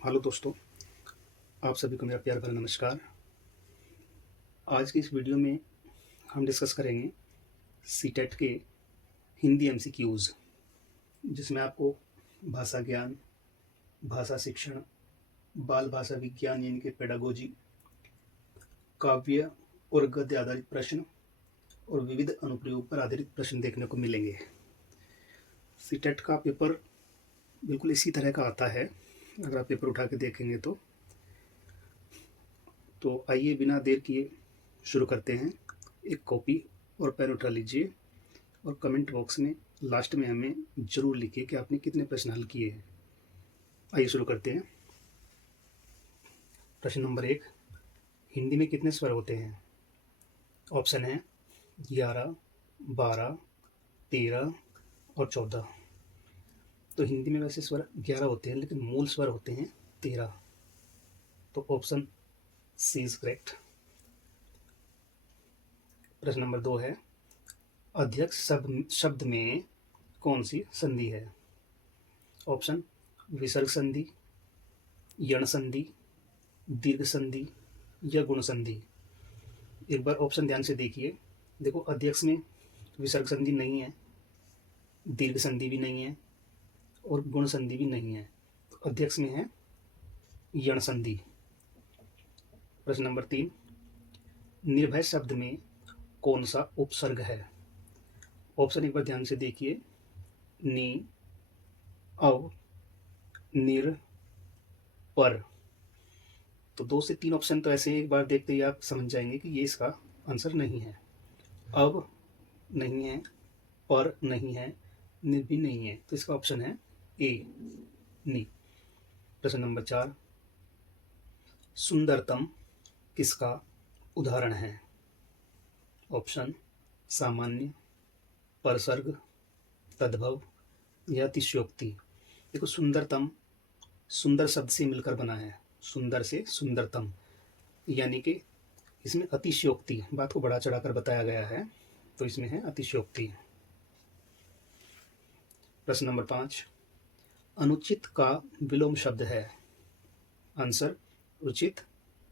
Hello दोस्तों, आप सभी को मेरा प्यार भरा नमस्कार। आज की इस वीडियो में हम डिस्कस करेंगे सीटेट के हिंदी एमसीक्यूज़, जिसमें आपको भाषा ज्ञान, भाषा शिक्षण, बाल भाषा विज्ञान यानी कि पेडागोजी, काव्य और गद्य आधारित प्रश्न और विविध अनुप्रयोग पर आधारित प्रश्न देखने को मिलेंगे। सीटेट का पेपर बिल्कुल इसी तरह का आता है, अगर आप पेपर उठा के देखेंगे तो आइए बिना देर किए शुरू करते हैं। एक कॉपी और पेन उठा लीजिए और कमेंट बॉक्स में लास्ट में हमें ज़रूर लिखिए कि आपने कितने प्रश्न हल किए हैं। आइए शुरू करते हैं। प्रश्न नंबर 1, हिंदी में कितने स्वर होते हैं? ऑप्शन है 11, 12, 13 और 14। तो हिंदी में वैसे स्वर 11 होते हैं, लेकिन मूल स्वर होते हैं 13। तो ऑप्शन सी इज करेक्ट। प्रश्न नंबर 2 है, अध्यक्ष शब्द में कौन सी संधि है? ऑप्शन विसर्ग संधि, यण संधि, दीर्घ संधि या गुण संधि। एक बार ऑप्शन ध्यान से देखिए। देखो, अध्यक्ष में विसर्ग संधि नहीं है, दीर्घ संधि भी नहीं है और गुण संधि भी नहीं है। तो अध्यक्ष में है यण संधि। प्रश्न नंबर 3, निर्भय शब्द में कौन सा उपसर्ग है? ऑप्शन एक बार ध्यान से देखिए। नि, अव, निर, पर। तो 2 से 3 ऑप्शन तो ऐसे एक बार देखते ही आप समझ जाएंगे कि ये इसका आंसर नहीं है। अब नहीं है, पर नहीं है, निर भी नहीं है। तो इसका ऑप्शन है ए, नी। प्रश्न नंबर 4, सुंदरतम किसका उदाहरण है? ऑप्शन सामान्य, परसर्ग, तद्भव या अतिशयोक्ति। देखो, सुंदरतम सुंदर शब्द से मिलकर बना है, सुंदर से सुंदरतम, यानी कि इसमें अतिशयोक्ति, बात को बढ़ा चढ़ाकर बताया गया है, तो इसमें है अतिशयोक्ति। प्रश्न नंबर 5, अनुचित का विलोम शब्द है? आंसर उचित,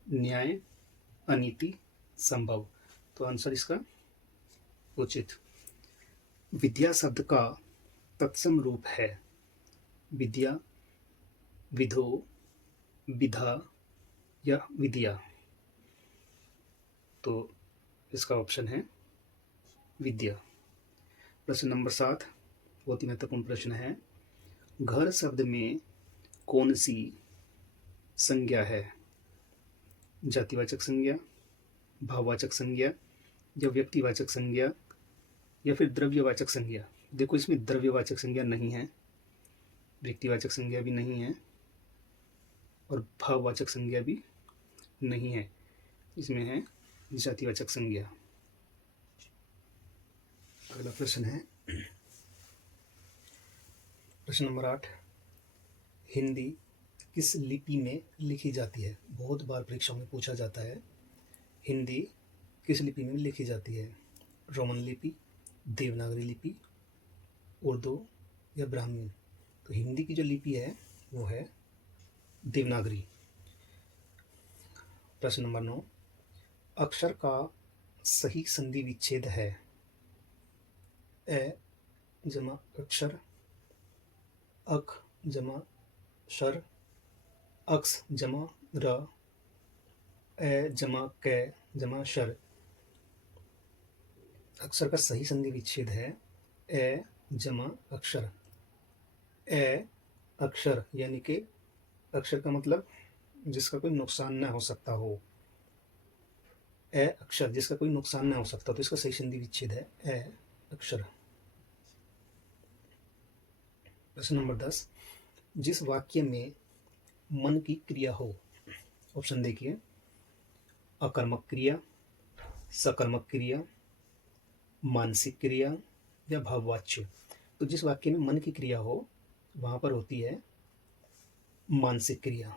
न्याय, अनीति, संभव। तो आंसर इसका उचित। विद्या शब्द का तत्सम रूप है? विद्या, विधो, विधा या विद्या। तो इसका ऑप्शन है विद्या। प्रश्न नंबर 7 बहुत ही महत्वपूर्ण प्रश्न है। घर शब्द में कौन सी संज्ञा है? जातिवाचक संज्ञा, भाववाचक संज्ञा या व्यक्तिवाचक संज्ञा या फिर द्रव्यवाचक संज्ञा। देखो, इसमें द्रव्यवाचक संज्ञा नहीं है, व्यक्तिवाचक संज्ञा भी नहीं है और भाववाचक संज्ञा भी नहीं है। इसमें है जातिवाचक संज्ञा। अगला प्रश्न है प्रश्न नंबर 8, हिंदी किस लिपि में लिखी जाती है? बहुत बार परीक्षाओं में पूछा जाता है, हिंदी किस लिपि में लिखी जाती है? रोमन लिपि, देवनागरी लिपि, उर्दू या ब्राह्मी। तो हिंदी की जो लिपि है वो है देवनागरी। प्रश्न नंबर 9, अक्षर का सही संधि विच्छेद है? ए जमा अक्षर, अक जमा शर, अक्स जमा र, ए जमा कै जमा शर। अक्षर का सही संधि विच्छेद है ए जमा अक्षर। ए अक्षर यानी कि अक्षर का मतलब जिसका कोई नुकसान न हो सकता हो, ए अक्षर जिसका कोई नुकसान न हो सकता, तो इसका सही संधि विच्छेद है ए अक्षर। प्रश्न नंबर 10, जिस वाक्य में मन की क्रिया हो? ऑप्शन देखिए, अकर्मक क्रिया, सकर्मक क्रिया, मानसिक क्रिया या भाववाच्य। तो जिस वाक्य में मन की क्रिया हो वहां पर होती है मानसिक क्रिया।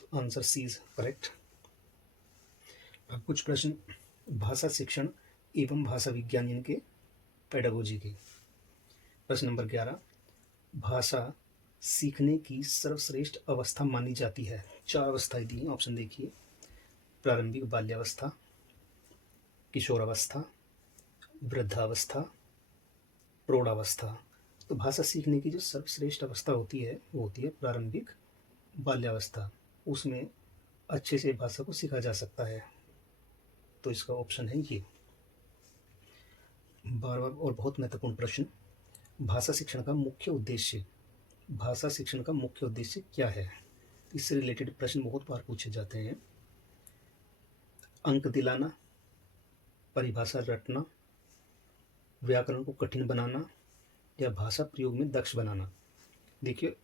तो आंसर सी इज करेक्ट। अब कुछ प्रश्न भाषा शिक्षण एवं भाषा विज्ञान इनके पेडागोजी के। प्रश्न नंबर 11, भाषा सीखने की सर्वश्रेष्ठ अवस्था मानी जाती है? 4 अवस्थाएं दी हैं, ऑप्शन देखिए। प्रारंभिक बाल्यावस्था, किशोरावस्था, वृद्धावस्था, प्रौढ़ावस्था। तो भाषा सीखने की जो सर्वश्रेष्ठ अवस्था होती है वो होती है प्रारंभिक बाल्यावस्था। उसमें अच्छे से भाषा को सीखा जा सकता है। तो इसका ऑप्शन है ये। बार बार और बहुत महत्वपूर्ण प्रश्न, भाषा शिक्षण का मुख्य उद्देश्य, भाषा शिक्षण का मुख्य उद्देश्य क्या है? इससे रिलेटेड प्रश्न बहुत बार पूछे जाते हैं। अंक दिलाना, परिभाषा रटना, व्याकरण को कठिन बनाना, या भाषा प्रयोग में दक्ष बनाना। देखिए,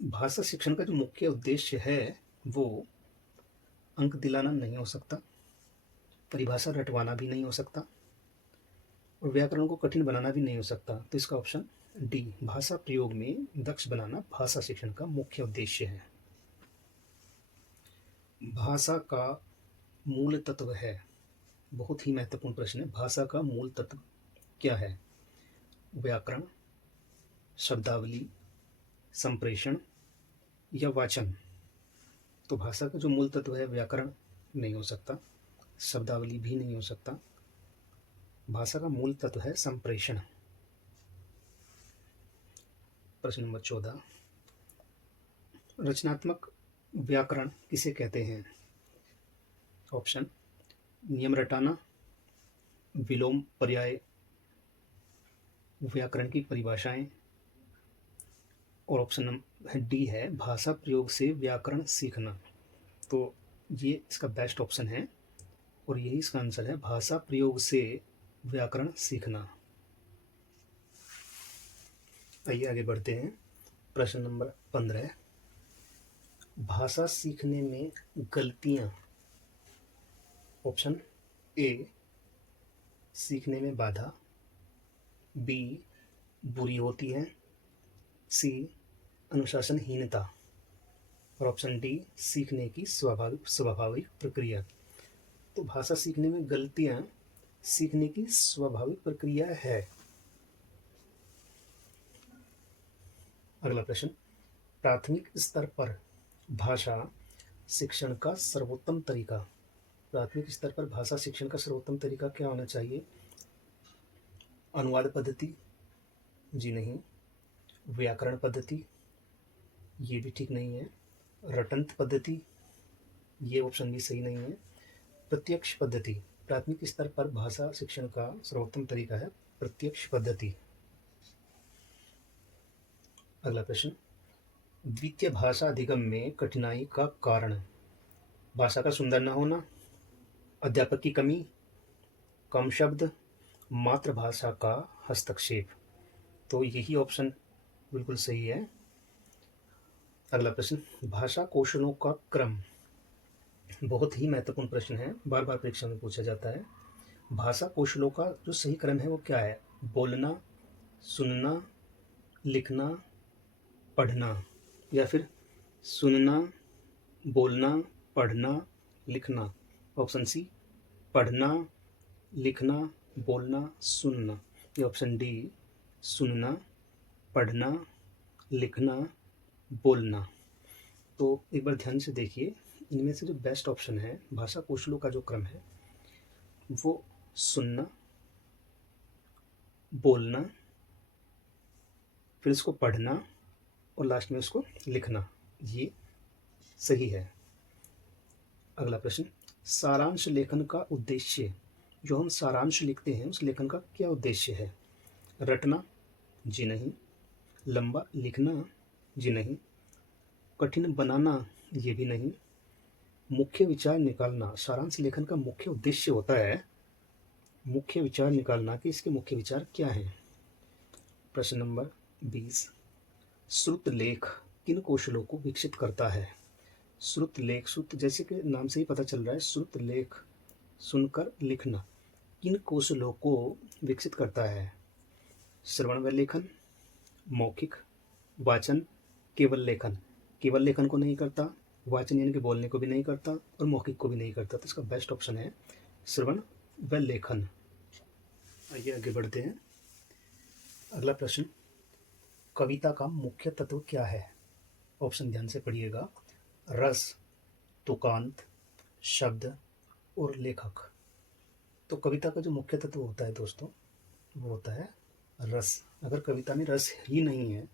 भाषा शिक्षण का जो मुख्य उद्देश्य है वो अंक दिलाना नहीं हो सकता, परिभाषा रटवाना भी नहीं हो सकता, और व्याकरण को कठिन बनाना भी नहीं हो सकता। तो इसका ऑप्शन डी, भाषा प्रयोग में दक्ष बनाना भाषा शिक्षण का मुख्य उद्देश्य है। भाषा का मूल तत्व है, बहुत ही महत्वपूर्ण प्रश्न है। भाषा का मूल तत्व क्या है? व्याकरण, शब्दावली, संप्रेषण या वाचन। तो भाषा का जो मूल तत्व है व्याकरण नहीं हो सकता, शब्दावली भी नहीं हो सकता। भाषा का मूल तत्व है संप्रेषण। प्रश्न नंबर 14, रचनात्मक व्याकरण किसे कहते हैं? ऑप्शन, नियम रटाना, विलोम पर्याय, व्याकरण की परिभाषाएं, और ऑप्शन डी है भाषा प्रयोग से व्याकरण सीखना। तो ये इसका बेस्ट ऑप्शन है और यही इसका आंसर है, भाषा प्रयोग से व्याकरण सीखना। आइए आगे बढ़ते हैं। प्रश्न नंबर 15, भाषा सीखने में गलतियां। ऑप्शन ए, सीखने में बाधा, बी, बुरी होती है, सी, अनुशासनहीनता, और ऑप्शन डी, सीखने की स्वाभाविक प्रक्रिया। तो भाषा सीखने में गलतियां सीखने की स्वाभाविक प्रक्रिया है। अगला प्रश्न, प्राथमिक स्तर पर भाषा शिक्षण का सर्वोत्तम तरीका। प्राथमिक स्तर पर भाषा शिक्षण का सर्वोत्तम तरीका क्या होना चाहिए? अनुवाद पद्धति, जी नहीं। व्याकरण पद्धति, ये भी ठीक नहीं है। रटंत पद्धति, ये ऑप्शन भी सही नहीं है। प्रत्यक्ष पद्धति, प्राथमिक स्तर पर भाषा शिक्षण का सर्वोत्तम तरीका है प्रत्यक्ष पद्धति। अगला प्रश्न, द्वितीय भाषा अधिगम में कठिनाई का कारण। भाषा का सुंदर न होना, अध्यापक की कमी, कम शब्द, मातृभाषा का हस्तक्षेप। तो यही ऑप्शन बिल्कुल सही है। अगला प्रश्न, भाषा कौशलों का क्रम। बहुत ही महत्वपूर्ण प्रश्न है, बार बार परीक्षा में पूछा जाता है। भाषा कौशलों का जो सही क्रम है वो क्या है? बोलना, सुनना, लिखना, पढ़ना, या फिर सुनना, बोलना, पढ़ना, लिखना। ऑप्शन सी, पढ़ना, लिखना, बोलना, सुनना, या ऑप्शन डी, सुनना, पढ़ना, लिखना, बोलना। तो एक बार ध्यान से देखिए, इनमें से जो बेस्ट ऑप्शन है भाषा कौशलों का जो क्रम है वो सुनना, बोलना, फिर इसको पढ़ना और लास्ट में उसको लिखना, ये सही है। अगला प्रश्न, सारांश लेखन का उद्देश्य। जो हम सारांश लिखते हैं उस लेखन का क्या उद्देश्य है? रटना, जी नहीं। लंबा लिखना, जी नहीं। कठिन बनाना, ये भी नहीं। मुख्य विचार निकालना, सारांश लेखन का मुख्य उद्देश्य होता है मुख्य विचार निकालना कि इसके मुख्य विचार क्या हैं। प्रश्न नंबर 20, श्रुत लेख किन कौशलों को विकसित करता है? श्रुत लेख, श्रुत जैसे कि नाम से ही पता चल रहा है, श्रुत लेख सुनकर लिखना किन कौशलों को विकसित करता है? श्रवण व लेखन, मौखिक, वाचन, केवल लेखन। केवल लेखन को नहीं करता, वाचन यानी कि बोलने को भी नहीं करता, और मौखिक को भी नहीं करता। तो इसका बेस्ट ऑप्शन है श्रवण व लेखन। आइए आगे बढ़ते हैं। अगला प्रश्न, कविता का मुख्य तत्व क्या है? ऑप्शन ध्यान से पढ़िएगा। रस, तुकांत, शब्द और लेखक। तो कविता का जो मुख्य तत्व होता है दोस्तों, वो होता है रस। अगर कविता में रस ही नहीं है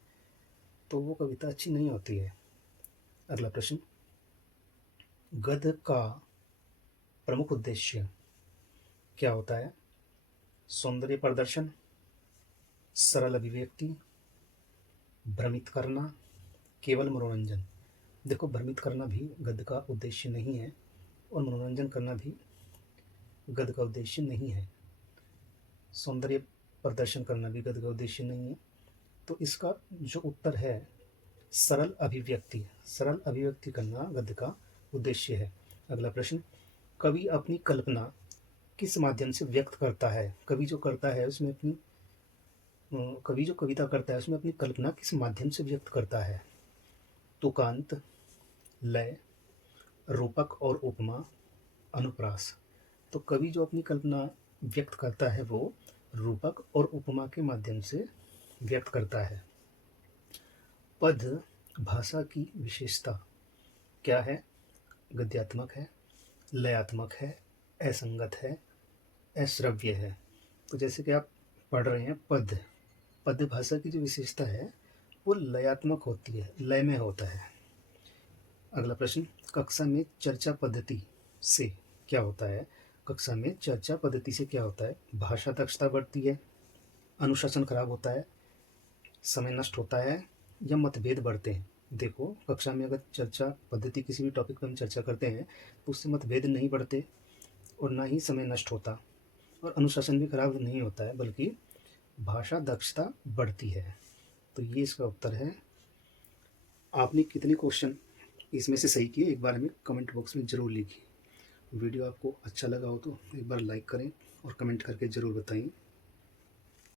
तो वो कविता अच्छी नहीं होती है। अगला प्रश्न, गद्य का प्रमुख उद्देश्य क्या होता है? सौंदर्य प्रदर्शन, सरल अभिव्यक्ति, भ्रमित करना, केवल मनोरंजन। देखो, भ्रमित करना भी गद्य का उद्देश्य नहीं है और मनोरंजन करना भी गद्य का उद्देश्य नहीं है। सौंदर्य प्रदर्शन करना भी गद्य का उद्देश्य नहीं है। तो इसका जो उत्तर है सरल अभिव्यक्ति। सरल अभिव्यक्ति करना गद्य का उद्देश्य है। अगला प्रश्न, कवि अपनी कल्पना किस माध्यम से व्यक्त करता है? कवि जो करता है उसमें अपनी कवि जो कविता करता है उसमें अपनी कल्पना किस माध्यम से व्यक्त करता है? तुकांत, लय, रूपक और उपमा, अनुप्रास। तो कवि जो अपनी कल्पना व्यक्त करता है वो रूपक और उपमा के माध्यम से व्यक्त करता है। पद भाषा की विशेषता क्या है? गद्यात्मक है, लयात्मक है, असंगत है, अश्रव्य है। तो जैसे कि आप पढ़ रहे हैं, पद्य भाषा की जो विशेषता है वो लयात्मक होती है, लय में होता है। अगला प्रश्न, कक्षा में चर्चा पद्धति से क्या होता है? कक्षा में चर्चा पद्धति से क्या होता है? भाषा दक्षता बढ़ती है, अनुशासन खराब होता है, समय नष्ट होता है या मतभेद बढ़ते हैं। देखो, कक्षा में अगर चर्चा पद्धति किसी भी टॉपिक पर हम चर्चा करते हैं तो उससे मतभेद नहीं बढ़ते और ना ही समय नष्ट होता और अनुशासन भी खराब नहीं होता है, बल्कि भाषा दक्षता बढ़ती है। तो ये इसका उत्तर है। आपने कितने क्वेश्चन इसमें से सही किए एक बार हमें कमेंट बॉक्स में ज़रूर लिखिए। वीडियो आपको अच्छा लगा हो तो एक बार लाइक करें और कमेंट करके ज़रूर बताएं।